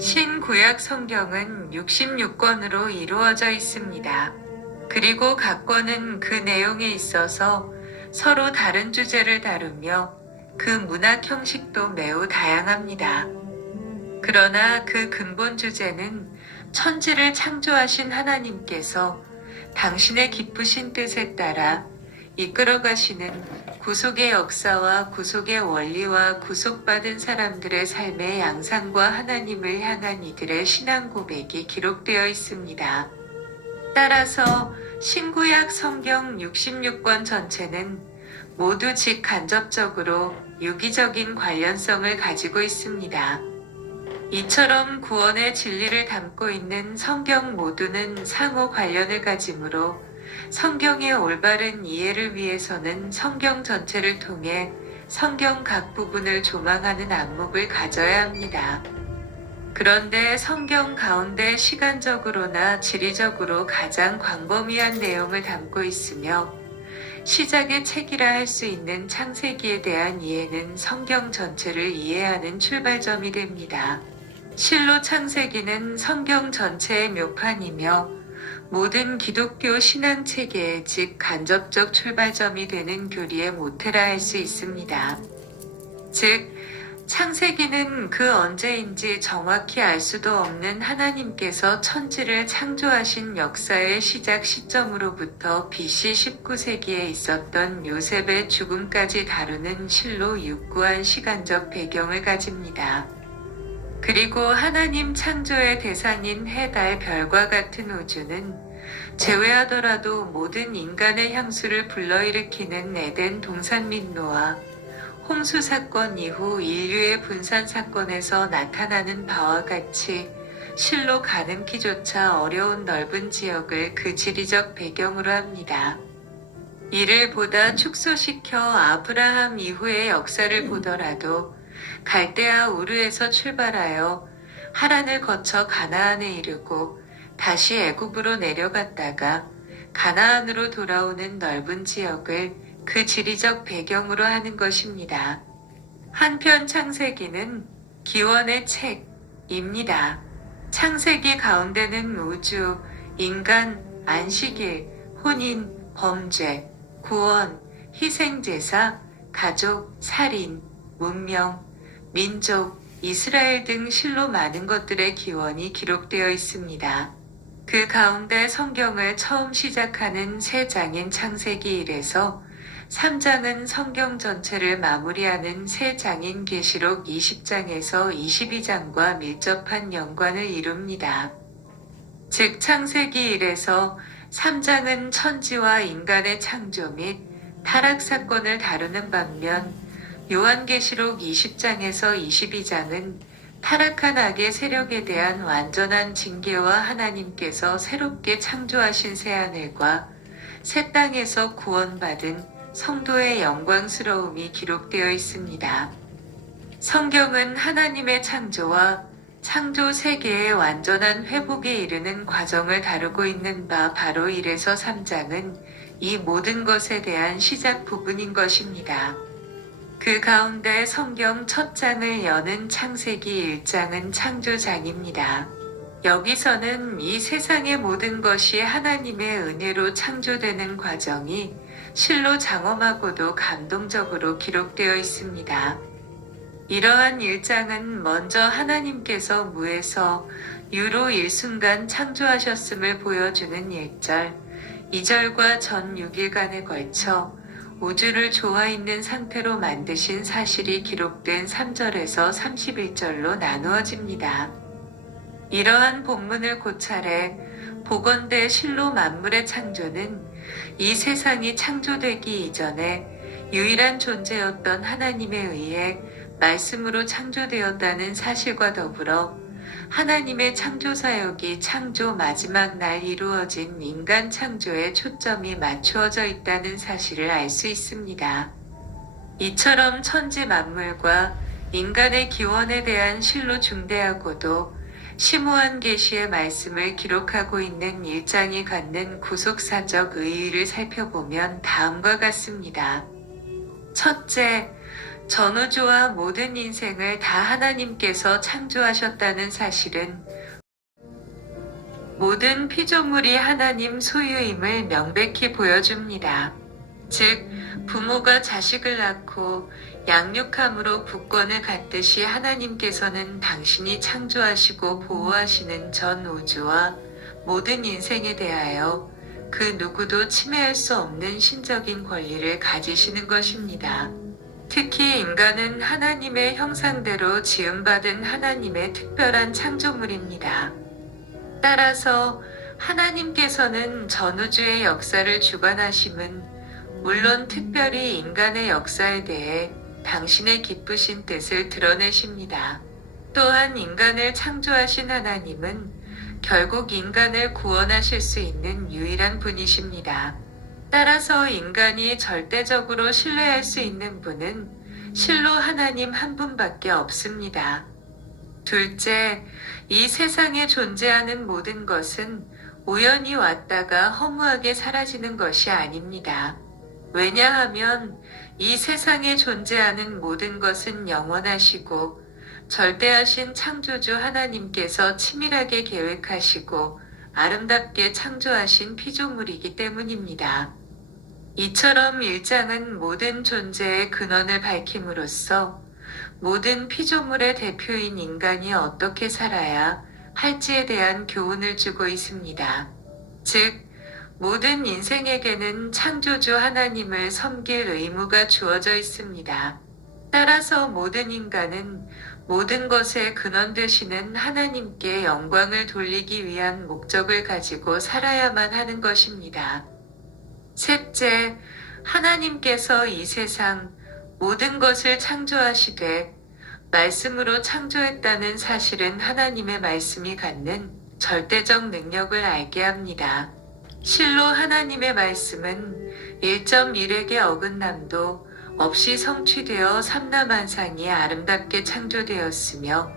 신구약 성경은 66권으로 이루어져 있습니다. 그리고 각 권은 그 내용에 있어서 서로 다른 주제를 다루며 그 문학 형식도 매우 다양합니다. 그러나 그 근본 주제는 천지를 창조하신 하나님께서 당신의 기쁘신 뜻에 따라 이끌어가시는 구속의 역사와 구속의 원리와 구속받은 사람들의 삶의 양상과 하나님을 향한 이들의 신앙 고백이 기록되어 있습니다. 따라서 신구약 성경 66권 전체는 모두 직간접적으로 유기적인 관련성을 가지고 있습니다. 이처럼 구원의 진리를 담고 있는 성경 모두는 상호 관련을 가지므로 성경의 올바른 이해를 위해서는 성경 전체를 통해 성경 각 부분을 조망하는 안목을 가져야 합니다. 그런데 성경 가운데 시간적으로나 지리적으로 가장 광범위한 내용을 담고 있으며 시작의 책이라 할 수 있는 창세기에 대한 이해는 성경 전체를 이해하는 출발점이 됩니다. 실로 창세기는 성경 전체의 묘판이며 모든 기독교 신앙 체계의 직간접적 출발점이 되는 교리의 모태라 할 수 있습니다. 즉, 창세기는 그 언제인지 정확히 알 수도 없는 하나님께서 천지를 창조하신 역사의 시작 시점으로부터 BC 19세기에 있었던 요셉의 죽음까지 다루는 실로 육구한 시간적 배경을 가집니다. 그리고 하나님 창조의 대상인 해, 달, 별과 같은 우주는 제외하더라도 모든 인간의 향수를 불러일으키는 에덴 동산 및 노아, 홍수 사건 이후 인류의 분산 사건에서 나타나는 바와 같이 실로 가늠키조차 어려운 넓은 지역을 그 지리적 배경으로 합니다. 이를 보다 축소시켜 아브라함 이후의 역사를 보더라도 갈대아 우르에서 출발하여 하란을 거쳐 가나안에 이르고 다시 애굽으로 내려갔다가 가나안으로 돌아오는 넓은 지역을 그 지리적 배경으로 하는 것입니다. 한편 창세기는 기원의 책입니다. 창세기 가운데는 우주, 인간, 안식일, 혼인, 범죄, 구원, 희생제사, 가족, 살인, 문명, 민족, 이스라엘 등 실로 많은 것들의 기원이 기록되어 있습니다. 그 가운데 성경을 처음 시작하는 세 장인 창세기 1에서 3장은 성경 전체를 마무리하는 세 장인 계시록 20장에서 22장과 밀접한 연관을 이룹니다. 즉 창세기 1에서 3장은 천지와 인간의 창조 및 타락 사건을 다루는 반면 요한계시록 20장에서 22장은 타락한 악의 세력에 대한 완전한 징계와 하나님께서 새롭게 창조하신 새하늘과 새 땅에서 구원받은 성도의 영광스러움이 기록되어 있습니다. 성경은 하나님의 창조와 창조 세계의 완전한 회복에 이르는 과정을 다루고 있는 바 바로 1에서 3장은 이 모든 것에 대한 시작 부분인 것입니다. 그 가운데 성경 첫 장을 여는 창세기 1장은 창조장입니다. 여기서는 이 세상의 모든 것이 하나님의 은혜로 창조되는 과정이 실로 장엄하고도 감동적으로 기록되어 있습니다. 이러한 1장은 먼저 하나님께서 무에서 유로 일순간 창조하셨음을 보여주는 1절, 2절과 전 6일간에 걸쳐 우주를 조화 있는 상태로 만드신 사실이 기록된 3절에서 31절로 나누어집니다. 이러한 본문을 고찰해 보건대 실로 만물의 창조는 이 세상이 창조되기 이전에 유일한 존재였던 하나님에 의해 말씀으로 창조되었다는 사실과 더불어 하나님의 창조 사역이 창조 마지막 날 이루어진 인간 창조에 초점이 맞추어져 있다는 사실을 알 수 있습니다. 이처럼 천지 만물과 인간의 기원에 대한 실로 중대하고도 심오한 계시의 말씀을 기록하고 있는 1장이 갖는 구속사적 의의를 살펴보면 다음과 같습니다. 첫째, 전우주와 모든 인생을 다 하나님께서 창조하셨다는 사실은 모든 피조물이 하나님 소유임을 명백히 보여줍니다. 즉, 부모가 자식을 낳고 양육함으로 국권을 갖듯이 하나님께서는 당신이 창조하시고 보호하시는 전 우주와 모든 인생에 대하여 그 누구도 침해할 수 없는 신적인 권리를 가지시는 것입니다. 특히 인간은 하나님의 형상대로 지음받은 하나님의 특별한 창조물입니다. 따라서 하나님께서는 전우주의 역사를 주관하심은 물론 특별히 인간의 역사에 대해 당신의 기쁘신 뜻을 드러내십니다. 또한 인간을 창조하신 하나님은 결국 인간을 구원하실 수 있는 유일한 분이십니다. 따라서 인간이 절대적으로 신뢰할 수 있는 분은 실로 하나님 한 분밖에 없습니다. 둘째, 이 세상에 존재하는 모든 것은 우연히 왔다가 허무하게 사라지는 것이 아닙니다. 왜냐하면 이 세상에 존재하는 모든 것은 영원하시고 절대하신 창조주 하나님께서 치밀하게 계획하시고 아름답게 창조하신 피조물이기 때문입니다. 이처럼 1장은 모든 존재의 근원을 밝힘으로써 모든 피조물의 대표인 인간이 어떻게 살아야 할지에 대한 교훈을 주고 있습니다. 즉, 모든 인생에게는 창조주 하나님을 섬길 의무가 주어져 있습니다. 따라서 모든 인간은 모든 것의 근원 되시는 하나님께 영광을 돌리기 위한 목적을 가지고 살아야만 하는 것입니다. 셋째, 하나님께서 이 세상 모든 것을 창조하시되 말씀으로 창조했다는 사실은 하나님의 말씀이 갖는 절대적 능력을 알게 합니다. 실로 하나님의 말씀은 1.1획의 어긋남도 없이 성취되어 삼라만상이 아름답게 창조되었으며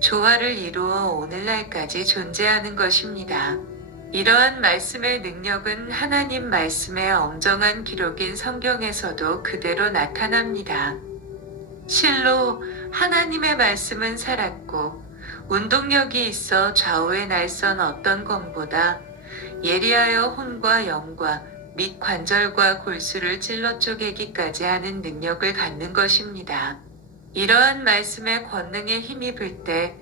조화를 이루어 오늘날까지 존재하는 것입니다. 이러한 말씀의 능력은 하나님 말씀의 엄정한 기록인 성경에서도 그대로 나타납니다. 실로 하나님의 말씀은 살았고 운동력이 있어 좌우에 날선 어떤 검보다 예리하여 혼과 영과 및 관절과 골수를 찔러 쪼개기까지 하는 능력을 갖는 것입니다. 이러한 말씀의 권능에 힘입을 때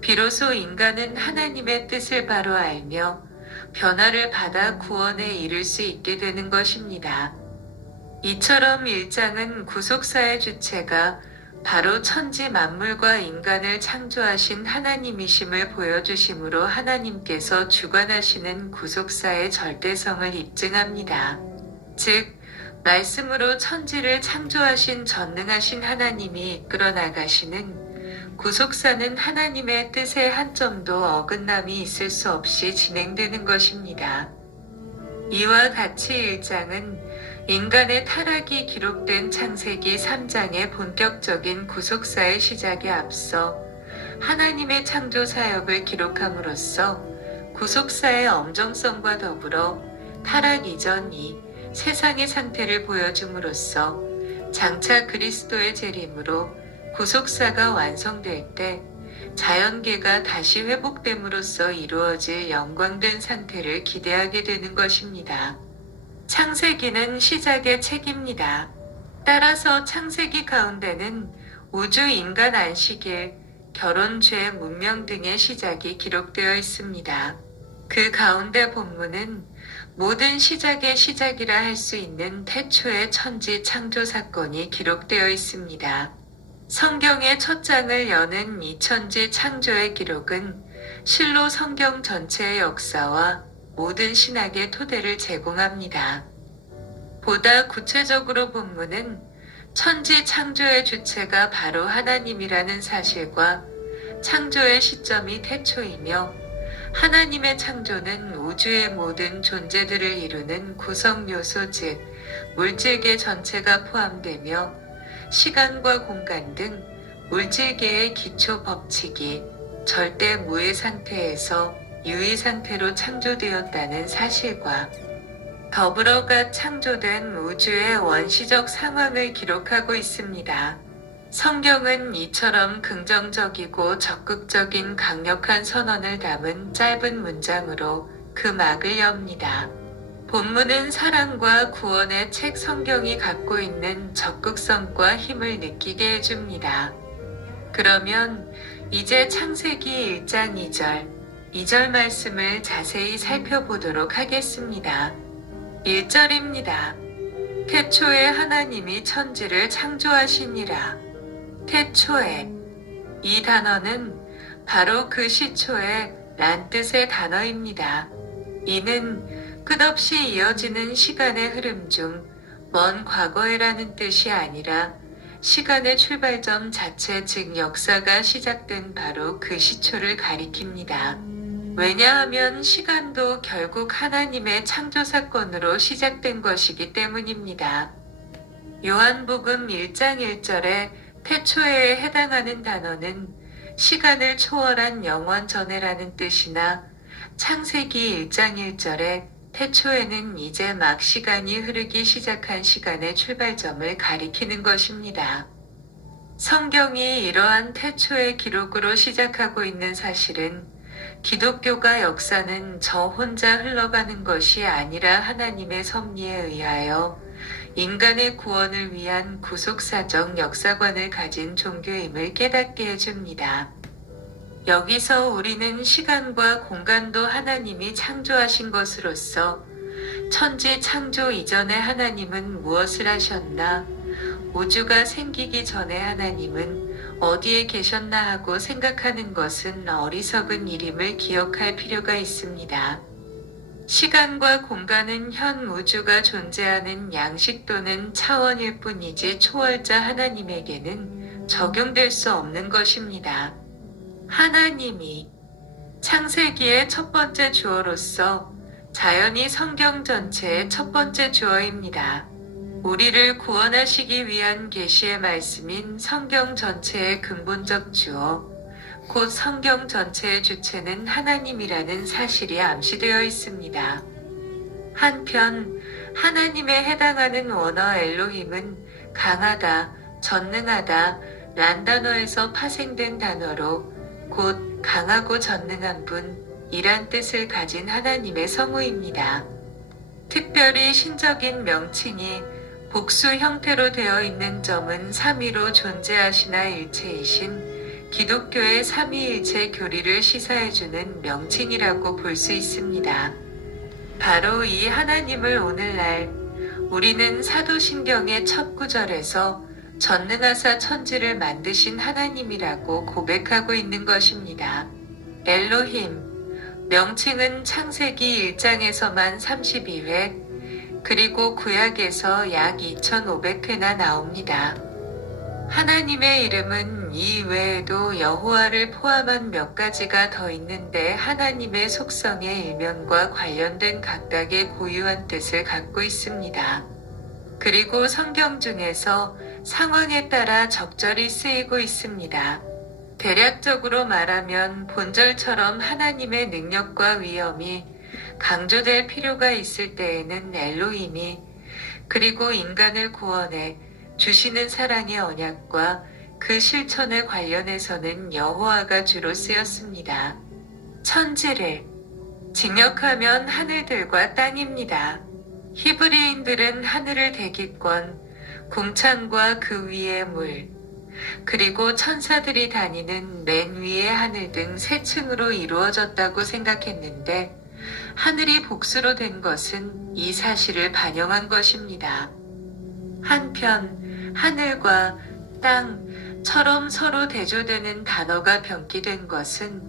비로소 인간은 하나님의 뜻을 바로 알며 변화를 받아 구원에 이를 수 있게 되는 것입니다. 이처럼 1장은 구속사의 주체가 바로 천지 만물과 인간을 창조하신 하나님이심을 보여주심으로 하나님께서 주관하시는 구속사의 절대성을 입증합니다. 즉, 말씀으로 천지를 창조하신 전능하신 하나님이 이끌어 나가시는 구속사는 하나님의 뜻에 한 점도 어긋남이 있을 수 없이 진행되는 것입니다. 이와 같이 1장은 인간의 타락이 기록된 창세기 3장의 본격적인 구속사의 시작에 앞서 하나님의 창조 사역을 기록함으로써 구속사의 엄정성과 더불어 타락 이전 이 세상의 상태를 보여줌으로써 장차 그리스도의 재림으로 구속사가 완성될 때 자연계가 다시 회복됨으로써 이루어질 영광된 상태를 기대하게 되는 것입니다. 창세기는 시작의 책입니다. 따라서 창세기 가운데는 우주 인간 안식일, 결혼, 죄, 문명 등의 시작이 기록되어 있습니다. 그 가운데 본문은 모든 시작의 시작이라 할 수 있는 태초의 천지 창조 사건이 기록되어 있습니다. 성경의 첫 장을 여는 이 천지 창조의 기록은 실로 성경 전체의 역사와 모든 신학의 토대를 제공합니다. 보다 구체적으로 본문은 천지 창조의 주체가 바로 하나님이라는 사실과 창조의 시점이 태초이며 하나님의 창조는 우주의 모든 존재들을 이루는 구성 요소 즉 물질계 전체가 포함되며 시간과 공간 등 물질계의 기초 법칙이 절대 무의 상태에서 유의 상태로 창조되었다는 사실과 더불어가 창조된 우주의 원시적 상황을 기록하고 있습니다. 성경은 이처럼 긍정적이고 적극적인 강력한 선언을 담은 짧은 문장으로 그 막을 엽니다. 본문은 사랑과 구원의 책 성경이 갖고 있는 적극성과 힘을 느끼게 해줍니다. 그러면 이제 창세기 1장 2절 말씀을 자세히 살펴보도록 하겠습니다. 1절입니다. 태초에 하나님이 천지를 창조하시니라. 태초에. 이 단어는 바로 그 시초에 란 뜻의 단어입니다. 이는 끝없이 이어지는 시간의 흐름 중 먼 과거에라는 뜻이 아니라 시간의 출발점 자체 즉 역사가 시작된 바로 그 시초를 가리킵니다. 왜냐하면 시간도 결국 하나님의 창조 사건으로 시작된 것이기 때문입니다. 요한복음 1장 1절에 태초에에 해당하는 단어는 시간을 초월한 영원 전에라는 뜻이나 창세기 1장 1절에 태초에는 이제 막 시간이 흐르기 시작한 시간의 출발점을 가리키는 것입니다. 성경이 이러한 태초의 기록으로 시작하고 있는 사실은 기독교가 역사는 저 혼자 흘러가는 것이 아니라 하나님의 섭리에 의하여 인간의 구원을 위한 구속사적 역사관을 가진 종교임을 깨닫게 해줍니다. 여기서 우리는 시간과 공간도 하나님이 창조하신 것으로서 천지 창조 이전에 하나님은 무엇을 하셨나, 우주가 생기기 전에 하나님은 어디에 계셨나 하고 생각하는 것은 어리석은 일임을 기억할 필요가 있습니다. 시간과 공간은 현 우주가 존재하는 양식 또는 차원일 뿐이지 초월자 하나님에게는 적용될 수 없는 것입니다. 하나님이 창세기의 첫 번째 주어로서 자연이 성경 전체의 첫 번째 주어입니다. 우리를 구원하시기 위한 계시의 말씀인 성경 전체의 근본적 주어, 곧 성경 전체의 주체는 하나님이라는 사실이 암시되어 있습니다. 한편 하나님에 해당하는 원어 엘로힘은 강하다, 전능하다 란 단어에서 파생된 단어로 곧 강하고 전능한 분이란 뜻을 가진 하나님의 성우입니다. 특별히 신적인 명칭이 복수 형태로 되어 있는 점은 삼위로 존재하시나 일체이신 기독교의 삼위일체 교리를 시사해주는 명칭이라고 볼 수 있습니다. 바로 이 하나님을 오늘날 우리는 사도신경의 첫 구절에서 전능하사 천지를 만드신 하나님이라고 고백하고 있는 것입니다. 엘로힘, 명칭은 창세기 1장에서만 32회, 그리고 구약에서 약 2500회나 나옵니다. 하나님의 이름은 이 외에도 여호와를 포함한 몇 가지가 더 있는데 하나님의 속성의 일면과 관련된 각각의 고유한 뜻을 갖고 있습니다. 그리고 성경 중에서 상황에 따라 적절히 쓰이고 있습니다. 대략적으로 말하면 본절처럼 하나님의 능력과 위엄이 강조될 필요가 있을 때에는 엘로힘이, 그리고 인간을 구원해 주시는 사랑의 언약과 그 실천에 관련해서는 여호와가 주로 쓰였습니다. 천지를 직역하면 하늘들과 땅입니다. 히브리인들은 하늘을 대기권, 궁창과 그 위의 물, 그리고 천사들이 다니는 맨 위의 하늘 등 세 층으로 이루어졌다고 생각했는데 하늘이 복수로 된 것은 이 사실을 반영한 것입니다. 한편 하늘과 땅처럼 서로 대조되는 단어가 병기된 것은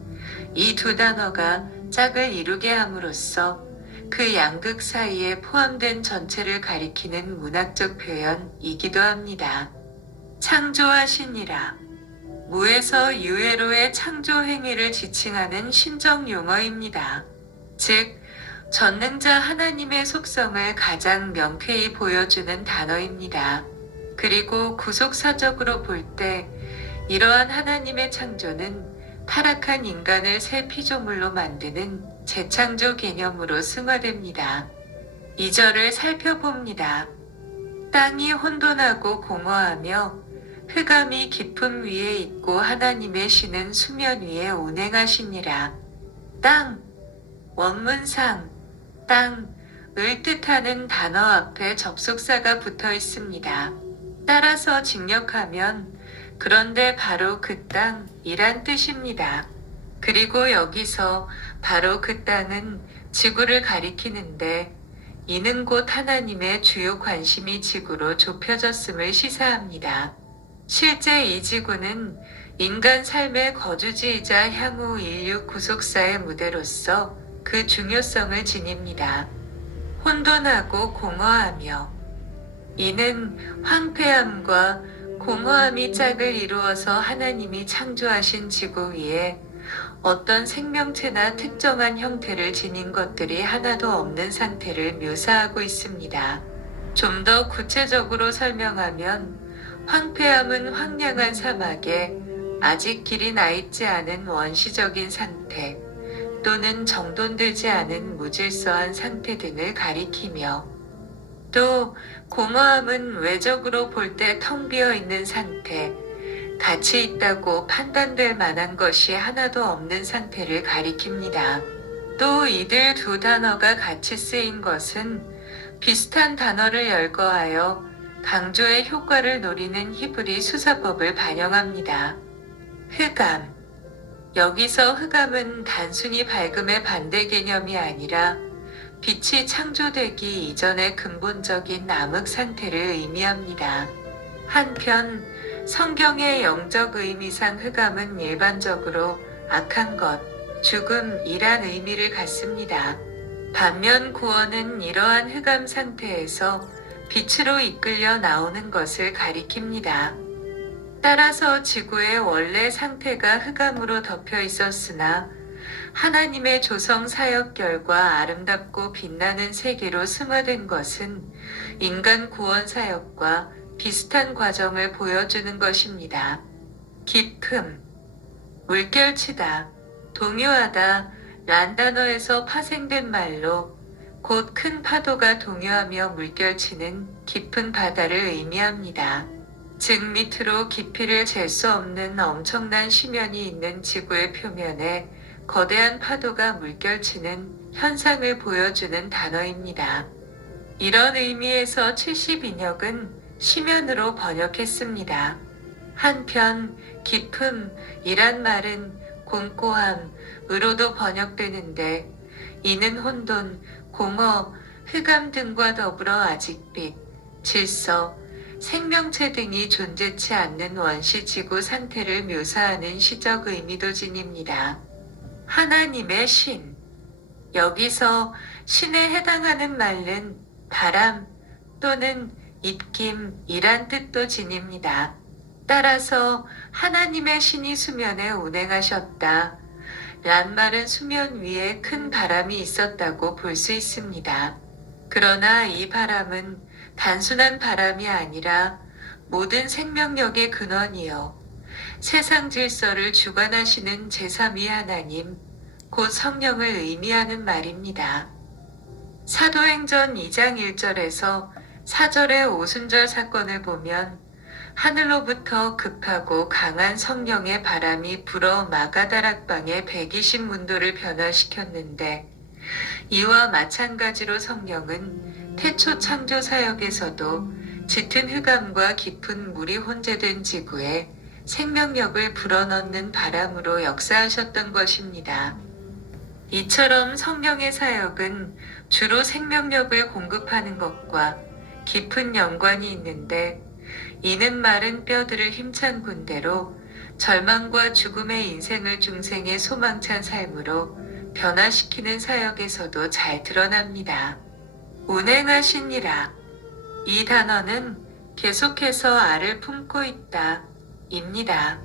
이 두 단어가 짝을 이루게 함으로써 그 양극 사이에 포함된 전체를 가리키는 문학적 표현이기도 합니다. 창조하시니라. 무에서 유해로의 창조 행위를 지칭하는 신적 용어입니다. 즉, 전능자 하나님의 속성을 가장 명쾌히 보여주는 단어입니다. 그리고 구속사적으로 볼 때 이러한 하나님의 창조는 타락한 인간을 새 피조물로 만드는 재창조 개념으로 승화됩니다. 2절을 살펴봅니다. 땅이 혼돈하고 공허하며 흑암이 깊음 위에 있고 하나님의 신은 수면 위에 운행하시니라. 땅, 원문상 땅을 뜻하는 단어 앞에 접속사가 붙어 있습니다. 따라서 직역하면 그런데 바로 그 땅이란 뜻입니다. 그리고 여기서 바로 그 땅은 지구를 가리키는데 이는 곧 하나님의 주요 관심이 지구로 좁혀졌음을 시사합니다. 실제 이 지구는 인간 삶의 거주지이자 향후 인류 구속사의 무대로서 그 중요성을 지닙니다. 혼돈하고 공허하며 이는 황폐함과 공허함이 짝을 이루어서 하나님이 창조하신 지구 위에 어떤 생명체나 특정한 형태를 지닌 것들이 하나도 없는 상태를 묘사하고 있습니다. 좀 더 구체적으로 설명하면 황폐함은 황량한 사막에 아직 길이 나 있지 않은 원시적인 상태 또는 정돈되지 않은 무질서한 상태 등을 가리키며 또 공허함은 외적으로 볼 때 텅 비어 있는 상태, 가치 있다고 판단될 만한 것이 하나도 없는 상태를 가리킵니다. 또 이들 두 단어가 같이 쓰인 것은 비슷한 단어를 열거하여 강조의 효과를 노리는 히브리 수사법을 반영합니다. 흑암. 여기서 흑암은 단순히 밝음의 반대 개념이 아니라 빛이 창조되기 이전의 근본적인 암흑 상태를 의미합니다. 한편 성경의 영적 의미상 흑암은 일반적으로 악한 것, 죽음이란 의미를 갖습니다. 반면 구원은 이러한 흑암 상태에서 빛으로 이끌려 나오는 것을 가리킵니다. 따라서 지구의 원래 상태가 흑암으로 덮여 있었으나 하나님의 조성 사역 결과 아름답고 빛나는 세계로 승화된 것은 인간 구원 사역과 비슷한 과정을 보여주는 것입니다. 깊음, 물결치다, 동요하다 란 단어에서 파생된 말로 곧 큰 파도가 동요하며 물결치는 깊은 바다를 의미합니다. 즉 밑으로 깊이를 잴 수 없는 엄청난 심연이 있는 지구의 표면에 거대한 파도가 물결치는 현상을 보여주는 단어입니다. 이런 의미에서 72역은 심연으로 번역했습니다. 한편 깊음이란 말은 공고함으로도 번역되는데 이는 혼돈, 공허, 흑암 등과 더불어 아직 빛, 질서, 생명체 등이 존재치 않는 원시 지구 상태를 묘사하는 시적 의미도 지닙니다. 하나님의 신. 여기서 신에 해당하는 말은 바람 또는 입김이란 뜻도 지닙니다. 따라서 하나님의 신이 수면에 운행하셨다. 란 말은 수면 위에 큰 바람이 있었다고 볼 수 있습니다. 그러나 이 바람은 단순한 바람이 아니라 모든 생명력의 근원이요. 세상 질서를 주관하시는 제3위 하나님, 곧 성령을 의미하는 말입니다. 사도행전 2장 1절에서 4절의 오순절 사건을 보면 하늘로부터 급하고 강한 성령의 바람이 불어 마가다락방의 120문도를 변화시켰는데 이와 마찬가지로 성령은 태초 창조 사역에서도 짙은 흑암과 깊은 물이 혼재된 지구에 생명력을 불어넣는 바람으로 역사하셨던 것입니다. 이처럼 성령의 사역은 주로 생명력을 공급하는 것과 깊은 연관이 있는데 이는 마른 뼈들을 힘찬 군대로 절망과 죽음의 인생을 중생의 소망찬 삶으로 변화시키는 사역에서도 잘 드러납니다. 운행하시니라. 이 단어는 계속해서 알을 품고 있다 입니다.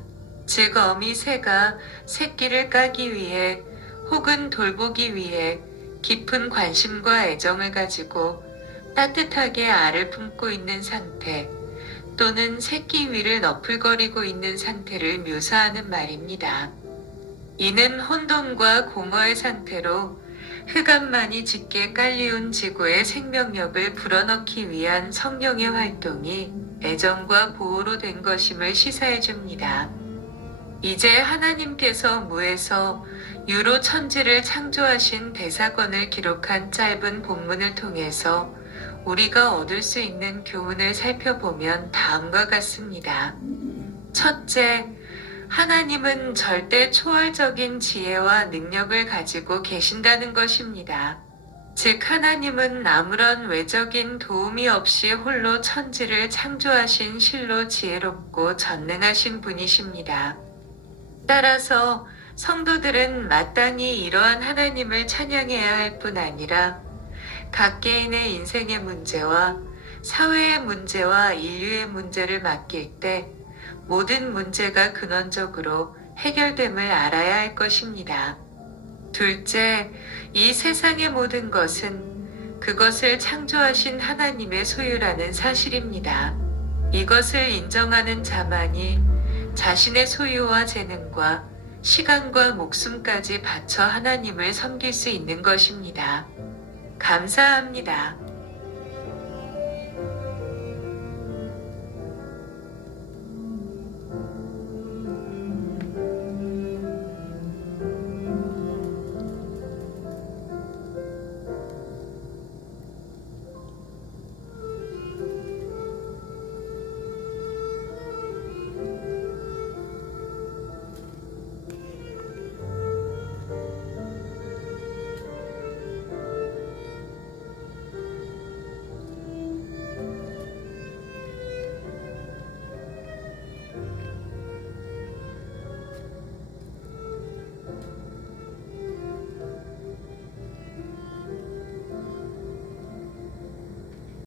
즉 어미 새가 새끼를 까기 위해 혹은 돌보기 위해 깊은 관심과 애정을 가지고 따뜻하게 알을 품고 있는 상태 또는 새끼 위를 너풀거리고 있는 상태를 묘사하는 말입니다. 이는 혼돈과 공허의 상태로 흑암만이 짙게 깔리운 지구의 생명력을 불어넣기 위한 성령의 활동이 애정과 보호로 된 것임을 시사해 줍니다. 이제 하나님께서 무에서 유로 천지를 창조하신 대사건을 기록한 짧은 본문을 통해서 우리가 얻을 수 있는 교훈을 살펴보면 다음과 같습니다. 첫째, 하나님은 절대 초월적인 지혜와 능력을 가지고 계신다는 것입니다. 즉, 하나님은 아무런 외적인 도움이 없이 홀로 천지를 창조하신 실로 지혜롭고 전능하신 분이십니다. 따라서 성도들은 마땅히 이러한 하나님을 찬양해야 할 뿐 아니라 각 개인의 인생의 문제와 사회의 문제와 인류의 문제를 맡길 때 모든 문제가 근원적으로 해결됨을 알아야 할 것입니다. 둘째, 이 세상의 모든 것은 그것을 창조하신 하나님의 소유라는 사실입니다. 이것을 인정하는 자만이 자신의 소유와 재능과 시간과 목숨까지 바쳐 하나님을 섬길 수 있는 것입니다. 감사합니다.